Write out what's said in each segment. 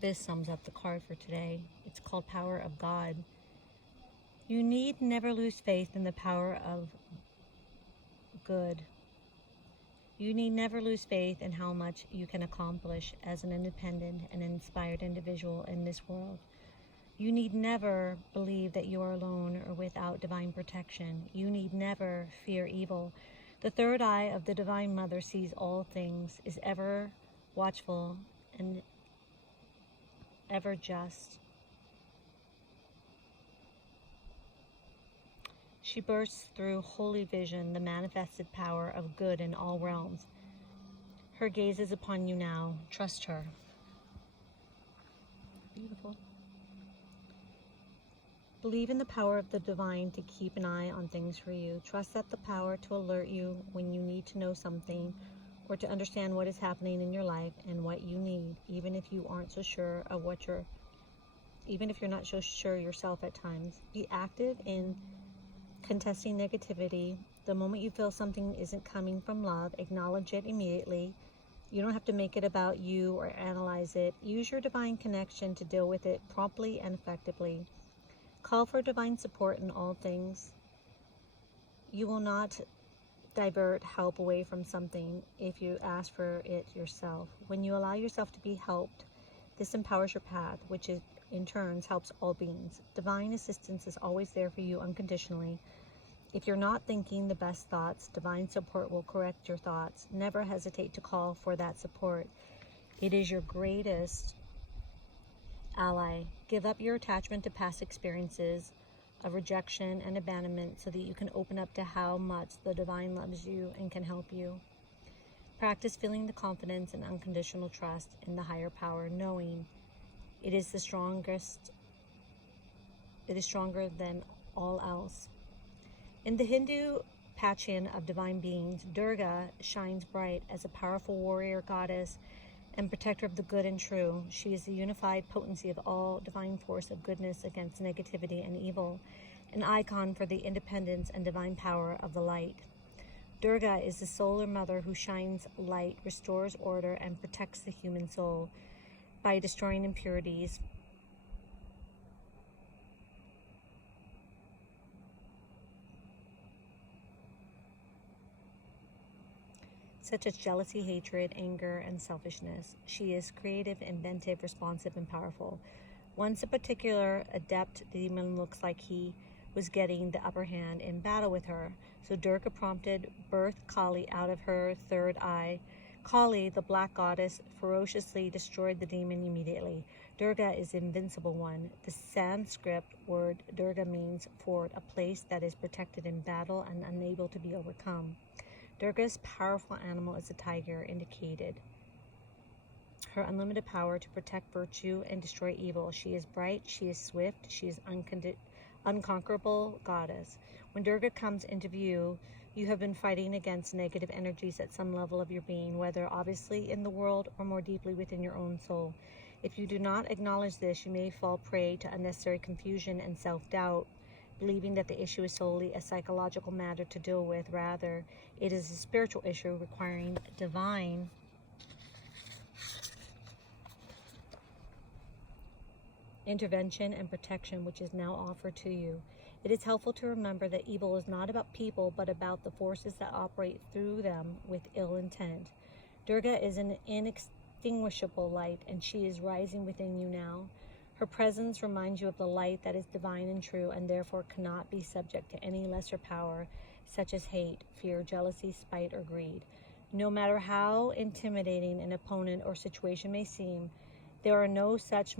This sums up the card for today. It's called Power of God. You need never lose faith in the power of good. You need never lose faith in how much you can accomplish as an independent and inspired individual in this world. You need never believe that you are alone or without divine protection. You need never fear evil. The third eye of the Divine Mother sees all things, is ever watchful and ever just. She bursts through holy vision, the manifested power of good in all realms. Her gaze is upon you now. Trust her. Beautiful. Believe in the power of the divine to keep an eye on things for you. Trust that the power to alert you when you need to know something or to understand what is happening in your life and what you need, even if you aren't so sure of even if you're not so sure yourself at times. Be active in contesting negativity. The moment you feel something isn't coming from love, acknowledge it immediately. You don't have to make it about you or analyze it. Use your divine connection to deal with it promptly and effectively. Call for divine support in all things. You will not divert help away from something if you ask for it yourself. When you allow yourself to be helped, this empowers your path, which in turn helps all beings. Divine assistance is always there for you unconditionally. If you're not thinking the best thoughts, divine support will correct your thoughts. Never hesitate to call for that support. It is your greatest ally. Give up your attachment to past experiences of rejection and abandonment so that you can open up to how much the divine loves you and can help you. Practice feeling the confidence and unconditional trust in the higher power, knowing it is stronger than all else. In the Hindu pantheon of divine beings, Durga shines bright as a powerful warrior goddess and protector of the good and true. She is the unified potency of all divine force of goodness against negativity and evil, an icon for the independence and divine power of the light. Durga is the solar mother who shines light, restores order, and protects the human soul by destroying impurities, such as jealousy, hatred, anger, and selfishness. She is creative, inventive, responsive, and powerful. Once a particular adept demon looks like he was getting the upper hand in battle with her, so Durga prompted birthed Kali out of her third eye. Kali, the black goddess, ferociously destroyed the demon immediately. Durga is the invincible one. The Sanskrit word Durga means fort, a place that is protected in battle and unable to be overcome. Durga's powerful animal is a tiger, indicated her unlimited power to protect virtue and destroy evil. She is bright, she is swift, she is unconquerable goddess. When Durga comes into view, you have been fighting against negative energies at some level of your being, whether obviously in the world or more deeply within your own soul. If you do not acknowledge this, you may fall prey to unnecessary confusion and self-doubt, believing that the issue is solely a psychological matter to deal with. Rather, it is a spiritual issue requiring divine intervention and protection, which is now offered to you. It is helpful to remember that evil is not about people, but about the forces that operate through them with ill intent. Durga is an inextinguishable light, and she is rising within you now. Her presence reminds you of the light that is divine and true, and therefore cannot be subject to any lesser power, such as hate, fear, jealousy, spite, or greed. No matter how intimidating an opponent or situation may seem, there are no such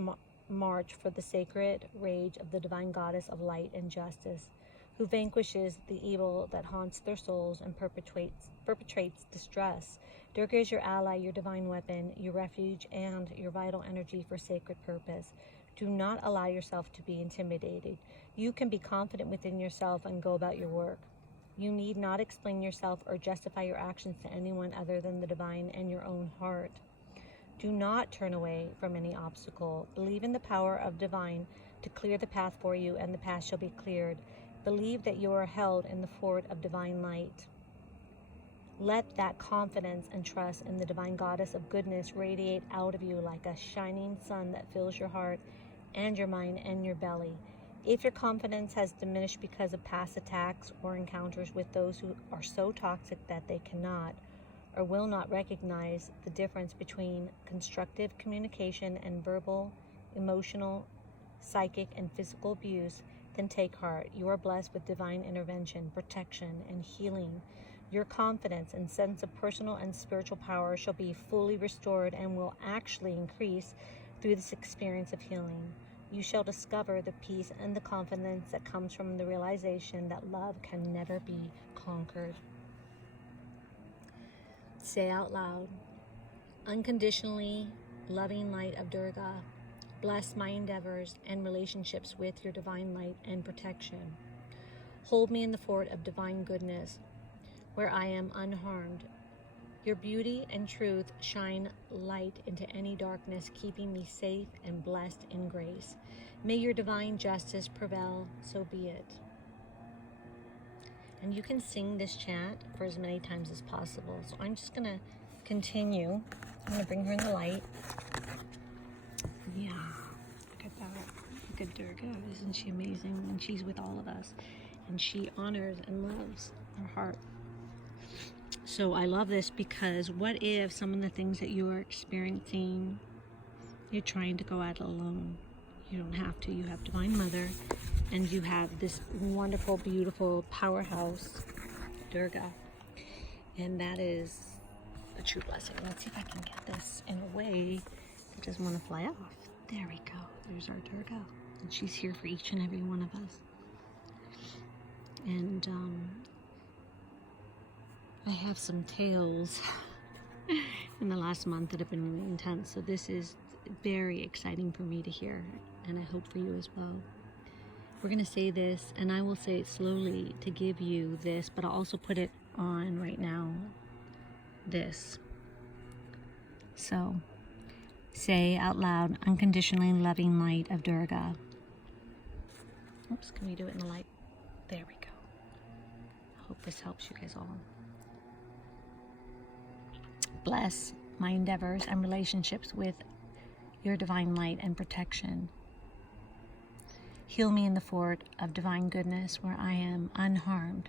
march for the sacred rage of the divine goddess of light and justice, who vanquishes the evil that haunts their souls and perpetrates distress. Durga is your ally, your divine weapon, your refuge, and your vital energy for sacred purpose. Do not allow yourself to be intimidated. You can be confident within yourself and go about your work. You need not explain yourself or justify your actions to anyone other than the divine and your own heart. Do not turn away from any obstacle. Believe in the power of divine to clear the path for you, and the path shall be cleared. Believe that you are held in the fort of divine light. Let that confidence and trust in the divine goddess of goodness radiate out of you like a shining sun that fills your heart and your mind and your belly. If your confidence has diminished because of past attacks or encounters with those who are so toxic that they cannot or will not recognize the difference between constructive communication and verbal, emotional, psychic, and physical abuse, then take heart. You are blessed with divine intervention, protection, and healing. Your confidence and sense of personal and spiritual power shall be fully restored and will actually increase through this experience of healing. You shall discover the peace and the confidence that comes from the realization that love can never be conquered. Say out loud, unconditionally loving light of Durga, bless my endeavors and relationships with your divine light and protection. Hold me in the fort of divine goodness, where I am unharmed. Your beauty and truth shine light into any darkness, keeping me safe and blessed in grace. May your divine justice prevail, so be it. And you can sing this chant for as many times as possible. So I'm just gonna continue. I'm gonna bring her in the light. Yeah, look at that. Look at Durga, isn't she amazing? And she's with all of us. And she honors and loves our heart. So I love this because what if some of the things that you are experiencing, you're trying to go at it alone? You don't have to. You have Divine Mother, and you have this wonderful, beautiful powerhouse, Durga. And that is a true blessing. Let's see if I can get this in a way that doesn't want to fly off. There we go. There's our Durga. And she's here for each and every one of us. And I have some tales in the last month that have been really intense. So this is very exciting for me to hear, and I hope for you as well. We're going to say this, and I will say it slowly to give you this, but I'll also put it on right now, this. So, say out loud, unconditionally loving light of Durga. Oops, can we do it in the light? There we go. I hope this helps you guys all. Bless my endeavors and relationships with your divine light and protection. Heal me in the fort of divine goodness where I am unharmed.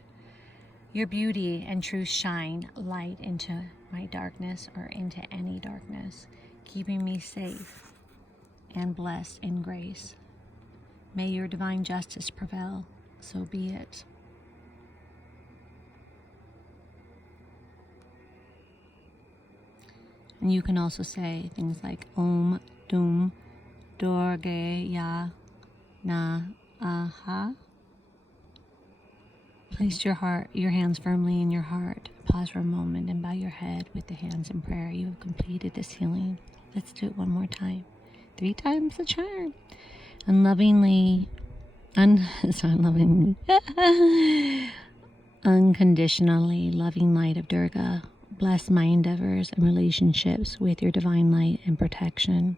Your beauty and truth shine light into my darkness or into any darkness, keeping me safe and blessed in grace. May your divine justice prevail, so be it. And you can also say things like Om Dum Durga Ya Na Aha. Place your hands firmly in your heart. Pause for a moment and bow your head with the hands in prayer. You have completed this healing. Let's do it one more time. 3 times the charm. Unconditionally loving light of Durga. Bless my endeavors and relationships with your divine light and protection.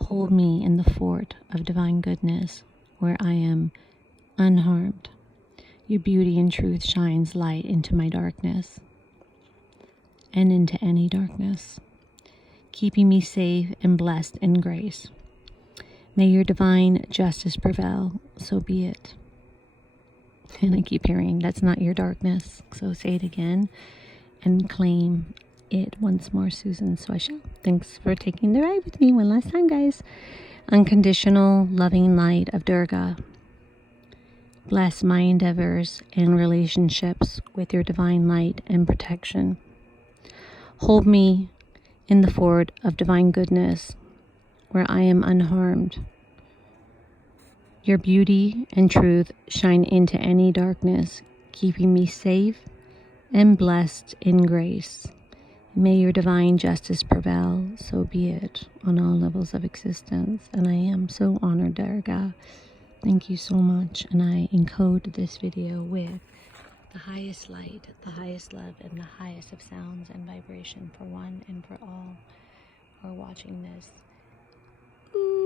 Hold me in the fort of divine goodness where I am unharmed. Your beauty and truth shines light into my darkness and into any darkness, keeping me safe and blessed in grace. May your divine justice prevail, so be it. And I keep hearing, that's not your darkness. So say it again and claim it once more, Susan. So I shall. Thanks for taking the ride with me one last time, guys. Unconditional loving light of Durga. Bless my endeavors and relationships with your divine light and protection. Hold me in the fort of divine goodness where I am unharmed. Your beauty and truth shine into any darkness, keeping me safe and blessed in grace. May your divine justice prevail, so be it, on all levels of existence. And I am so honored, Durga. Thank you so much. And I encode this video with the highest light, the highest love, and the highest of sounds and vibration for one and for all who are watching this. Ooh.